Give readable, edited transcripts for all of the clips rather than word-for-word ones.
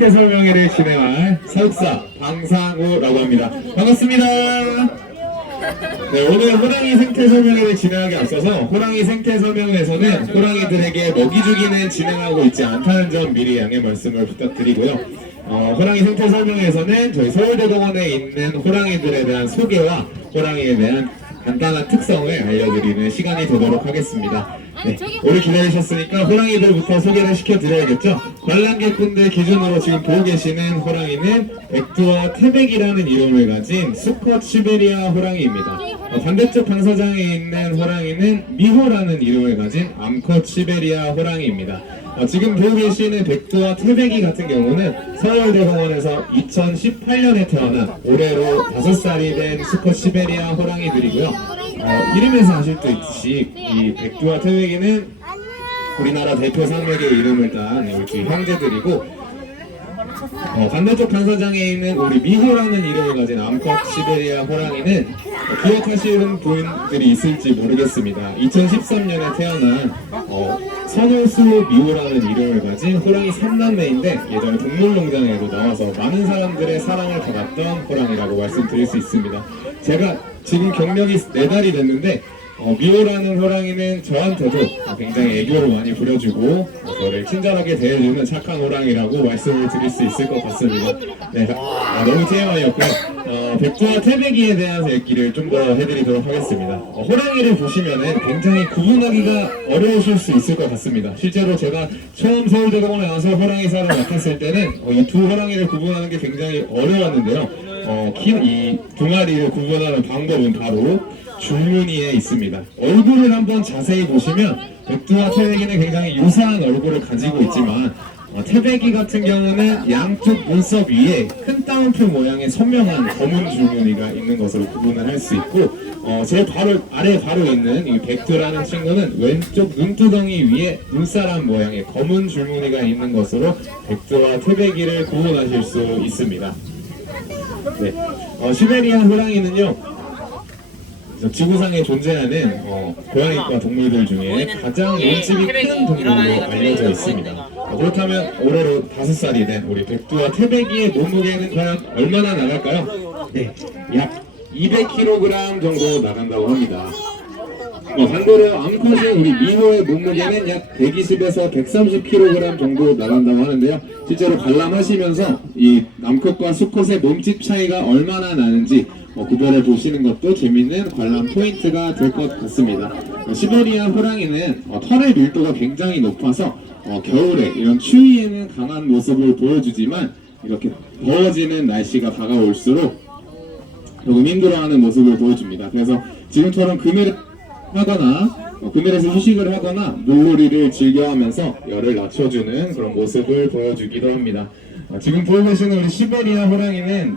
생태 설명회를 진행할 사육사 방상우라고 합니다. 반갑습니다. 네, 오늘 호랑이 생태 설명회를 진행하기 앞서서 호랑이 생태 설명회에서는 호랑이들에게 먹이 주기는 진행하고 있지 않다는 점 미리 양해 말씀을 부탁드리고요. 호랑이 생태 설명회에서는 저희 서울대공원에 있는 호랑이들에 대한 소개와 호랑이에 대한 간단한 특성을 알려드리는 시간이 되도록 하겠습니다. 네, 오래 기다리셨으니까 호랑이들부터 소개를 시켜드려야겠죠? 관람객분들 기준으로 지금 보고 계시는 호랑이는 백두와 태백이라는 이름을 가진 수컷 시베리아 호랑이입니다. 반대쪽 방사장에 있는 호랑이는 미호라는 이름을 가진 암컷 시베리아 호랑이입니다. 지금 보고 계시는 백두와 태백이 같은 경우는 서울대공원에서 2018년에 태어난 올해로 5살이 된 수컷 시베리아 호랑이들이고요. 이름에서 아실 수 있듯이 이 백두와 태백이는 우리나라 대표 산맥의 이름을 딴 우리 두 형제들이고, 반대쪽 반사장에 있는 우리 미호라는 이름을 가진 암컷 시베리아 호랑이는 기억하시는 분들이 있을지 모르겠습니다. 2013년에 태어난 선호수 미호라는 이름을 가진 호랑이 3남매인데 예전에 동물농장에도 나와서 많은 사람들의 사랑을 받았던 호랑이라고 말씀드릴 수 있습니다. 제가 지금 경력이 4달이 됐는데 미호라는 호랑이는 저한테도 굉장히 애교를 많이 부려주고 저를 친절하게 대해주는 착한 호랑이라고 말씀을 드릴 수 있을 것 같습니다. 네, 너무 TMI였고요. 백두와 태백이에 대한 얘기를 좀 더 해드리도록 하겠습니다. 호랑이를 보시면은 굉장히 구분하기가 어려우실 수 있을 것 같습니다. 실제로 제가 처음 서울대공원에 와서 호랑이사를 맡았을 때는 이 두 호랑이를 구분하는 게 굉장히 어려웠는데요. 이 두 마리를 구분하는 방법은 바로 줄무늬에 있습니다. 얼굴을 한번 자세히 보시면 백두와 태백이는 굉장히 유사한 얼굴을 가지고 있지만 태백이 같은 경우는 양쪽 눈썹 위에 큰 따옴표 모양의 선명한 검은 줄무늬가 있는 것으로 구분을 할 수 있고, 제 바로 아래 바로 있는 이 백두라는 친구는 왼쪽 눈두덩이 위에 눈사람 모양의 검은 줄무늬가 있는 것으로 백두와 태백이를 구분하실 수 있습니다. 네, 시베리아 호랑이는요, 지구상에 존재하는 고양이과 동물들 중에 가장 몸집이 큰 동물로 알려져 있습니다. 그렇다면 올해로 5살이 된 우리 백두와 태백이의 몸무게는 과연 얼마나 나갈까요? 네, 약 200kg 정도 나간다고 합니다. 반대로 암컷인 우리 미호의 몸무게는 약 120에서 130kg 정도 나간다고 하는데요. 실제로 관람하시면서 이 암컷과 수컷의 몸집 차이가 얼마나 나는지 구별해 보시는 것도 재밌는 관람 포인트가 될 것 같습니다. 시베리아 호랑이는 털의 밀도가 굉장히 높아서 겨울에 이런 추위에는 강한 모습을 보여주지만 이렇게 더워지는 날씨가 다가올수록 조금 힘들어하는 모습을 보여줍니다. 그래서 지금처럼 그늘에서 휴식을 하거나 물놀이를 즐겨하면서 열을 낮춰주는 그런 모습을 보여주기도 합니다. 지금 보고 계시는 우리 시베리아 호랑이는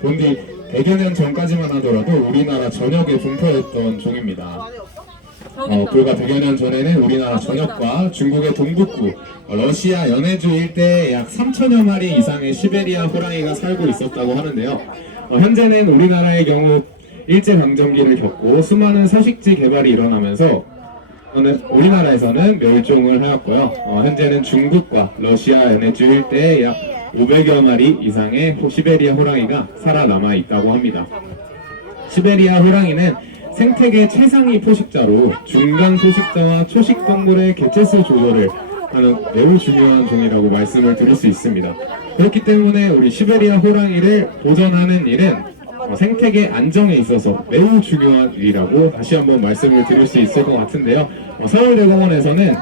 본디 100여 년 전까지만 하더라도 우리나라 전역에 분포했던 종입니다. 불과 100여 년 전에는 우리나라 전역과 중국의 동북부, 러시아 연해주 일대에 약 3천여 마리 이상의 시베리아 호랑이가 살고 있었다고 하는데요. 현재는 우리나라의 경우 일제강점기를 겪고 수많은 서식지 개발이 일어나면서 우리나라에서는 멸종을 하였고요. 현재는 중국과 러시아 연해주 일대에 약 500여 마리 이상의 시베리아 호랑이가 살아남아 있다고 합니다. 시베리아 호랑이는 생태계 최상위 포식자로 중간 포식자와 초식 동물의 개체수 조절을 하는 매우 중요한 종이라고 말씀을 드릴 수 있습니다. 그렇기 때문에 우리 시베리아 호랑이를 보존하는 일은 생태계 안정에 있어서 매우 중요한 일이라고 다시 한번 말씀을 드릴 수 있을 것 같은데요. 서울대공원에서는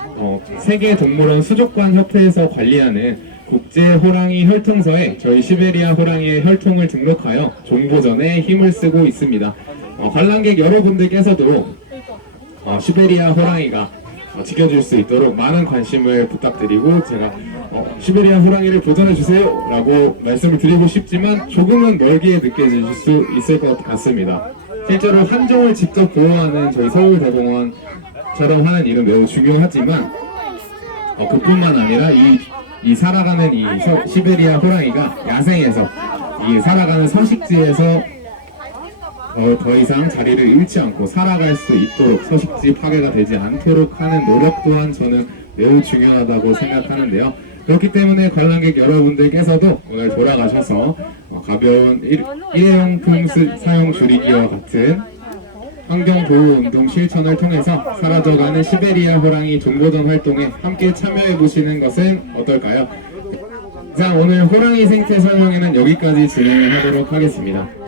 세계동물원 수족관 협회에서 관리하는 국제호랑이 혈통서에 저희 시베리아 호랑이의 혈통을 등록하여 종보전에 힘을 쓰고 있습니다. 관람객 여러분들께서도 시베리아 호랑이가 지켜줄 수 있도록 많은 관심을 부탁드리고, 제가 시베리아 호랑이를 보존해주세요 라고 말씀을 드리고 싶지만 조금은 멀게 느껴질 수 있을 것 같습니다. 실제로 한 종을 직접 보호하는 저희 서울대공원처럼 하는 일은 매우 중요하지만 그뿐만 아니라 이 살아가는 이 시베리아 호랑이가 야생에서 이 살아가는 서식지에서 더 이상 자리를 잃지 않고 살아갈 수 있도록, 서식지 파괴가 되지 않도록 하는 노력 또한 저는 매우 중요하다고 생각하는데요. 그렇기 때문에 관람객 여러분들께서도 오늘 돌아가셔서 가벼운 일회용품 사용 줄이기와 같은 환경보호운동 실천을 통해서 사라져가는 시베리아 호랑이 존보전 활동에 함께 참여해보시는 것은 어떨까요? 자, 오늘 호랑이 생태 설명회는 여기까지 진행하도록 하겠습니다.